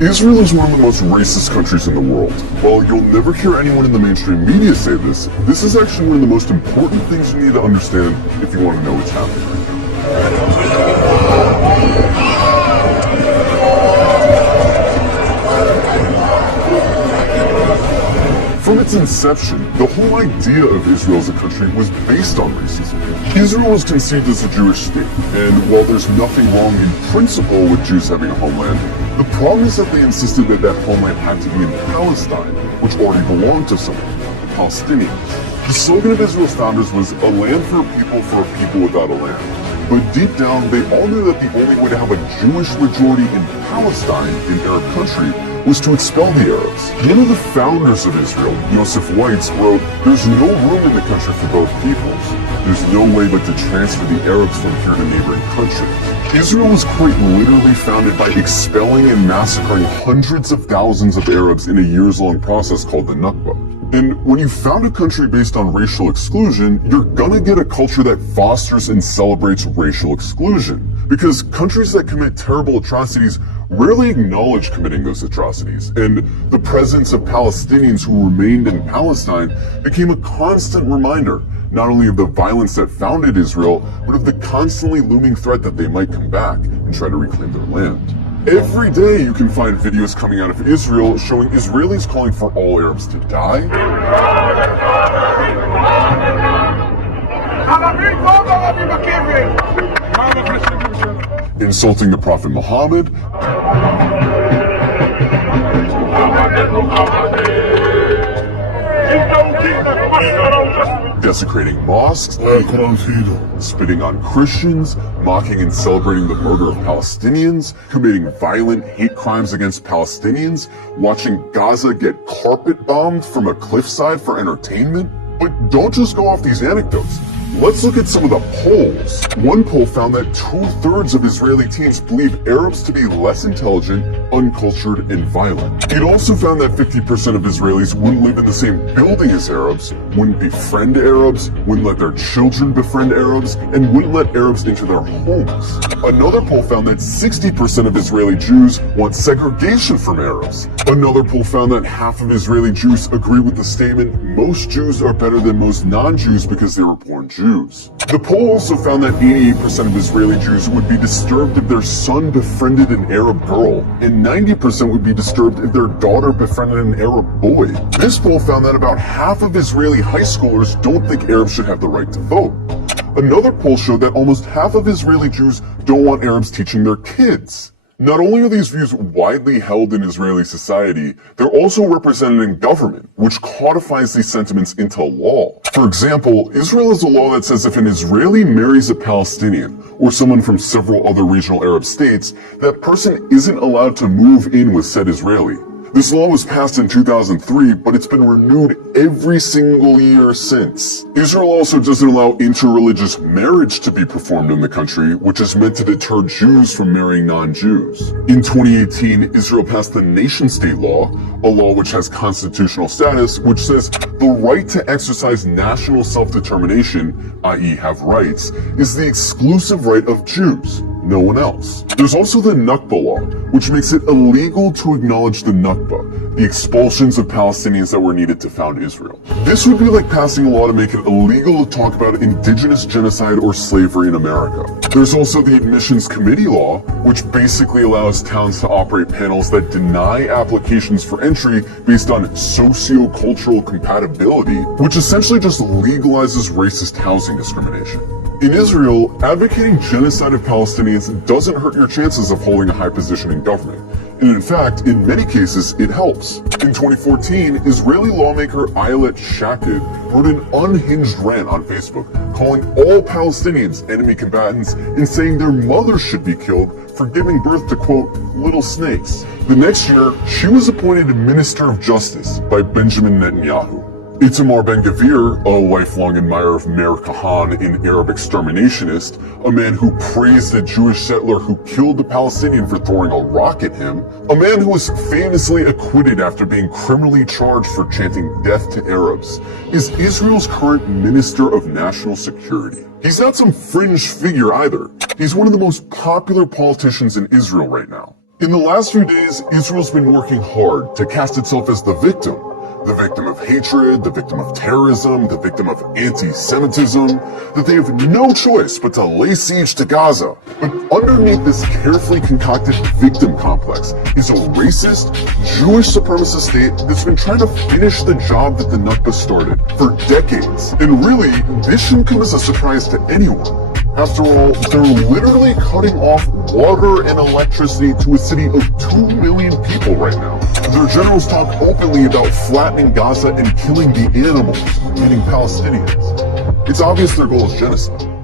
Israel is one of the most racist countries in the world. While you'll never hear anyone in the mainstream media say this is actually one of the most important things you need to understand if you want to know what's happening right now. From its inception, the whole idea of Israel as a country was based on racism. Israel was conceived as a Jewish state, and while there's nothing wrong in principle with Jews having a homeland, the problem is that they insisted that that homeland had to be in Palestine, which already belonged to someone, the Palestinians. The slogan of Israel's founders was a land for a people without a land. But deep down, they all knew that the only way to have a Jewish majority in Palestine, in Arab country, was to expel the Arabs. One of the founders of Israel, Yosef Weitz, wrote, "There's no room in the country for both peoples. There's no way but to transfer the Arabs from here to neighboring countries." Israel was quite literally founded by expelling and massacring hundreds of thousands of Arabs in a years-long process called the Nakba. And when you found a country based on racial exclusion, you're gonna get a culture that fosters and celebrates racial exclusion. Because countries that commit terrible atrocities rarely acknowledge committing those atrocities, and the presence of Palestinians who remained in Palestine became a constant reminder not only of the violence that founded Israel, but of the constantly looming threat that they might come back and try to reclaim their land. Every day you can find videos coming out of Israel showing Israelis calling for all Arabs to die, insulting the Prophet Muhammad, desecrating mosques, spitting on Christians, mocking and celebrating the murder of Palestinians, committing violent hate crimes against Palestinians, watching Gaza get carpet bombed from a cliffside for entertainment. But don't just go off these anecdotes. Let's look at some of the polls. One poll found that 2/3 of Israeli teens believe Arabs to be less intelligent, uncultured, and violent. It also found that 50% of Israelis wouldn't live in the same building as Arabs, wouldn't befriend Arabs, wouldn't let their children befriend Arabs, and wouldn't let Arabs into their homes. Another poll found that 60% of Israeli Jews want segregation from Arabs. Another poll found that half of Israeli Jews agree with the statement, most Jews are better than most non-Jews because they were born Jews. The poll also found that 88% of Israeli Jews would be disturbed if their son befriended an Arab girl, and 90% would be disturbed if their daughter befriended an Arab boy. This poll found that about half of Israeli high schoolers don't think Arabs should have the right to vote. Another poll showed that almost half of Israeli Jews don't want Arabs teaching their kids. Not only are these views widely held in Israeli society, they're also represented in government, which codifies these sentiments into law. For example, Israel has a law that says if an Israeli marries a Palestinian, or someone from several other regional Arab states, that person isn't allowed to move in with said Israeli. This law was passed in 2003, but it's been renewed every single year since. Israel also doesn't allow interreligious marriage to be performed in the country, which is meant to deter Jews from marrying non-Jews. In 2018, Israel passed the nation-state law, a law which has constitutional status, which says the right to exercise national self-determination, i.e. have rights, is the exclusive right of Jews, no one else. There's also the Nakba law, which makes it illegal to acknowledge the Nakba, the expulsions of Palestinians that were needed to found Israel. This would be like passing a law to make it illegal to talk about indigenous genocide or slavery in America. There's also the Admissions Committee law, which basically allows towns to operate panels that deny applications for entry based on socio-cultural compatibility, which essentially just legalizes racist housing discrimination. In Israel, advocating genocide of Palestinians doesn't hurt your chances of holding a high position in government. And in fact, in many cases, it helps. In 2014, Israeli lawmaker Ayelet Shaked wrote an unhinged rant on Facebook, calling all Palestinians enemy combatants and saying their mothers should be killed for giving birth to, quote, little snakes. The next year, she was appointed Minister of Justice by Benjamin Netanyahu. Itamar Ben-Gvir, a lifelong admirer of Meir Kahane, an Arab exterminationist, a man who praised a Jewish settler who killed a Palestinian for throwing a rock at him, a man who was famously acquitted after being criminally charged for chanting death to Arabs, is Israel's current Minister of National Security. He's not some fringe figure either. He's one of the most popular politicians in Israel right now. In the last few days, Israel's been working hard to cast itself as the victim of hatred, the victim of terrorism, the victim of anti-Semitism, that they have no choice but to lay siege to Gaza. But underneath this carefully concocted victim complex is a racist, Jewish supremacist state that's been trying to finish the job that the Nakba started for decades. And really, this shouldn't come as a surprise to anyone. After all, they're literally cutting off water and electricity to a city of 2 million people right now. Their generals talk openly about flattening Gaza and killing the animals, meaning Palestinians. It's obvious their goal is genocide.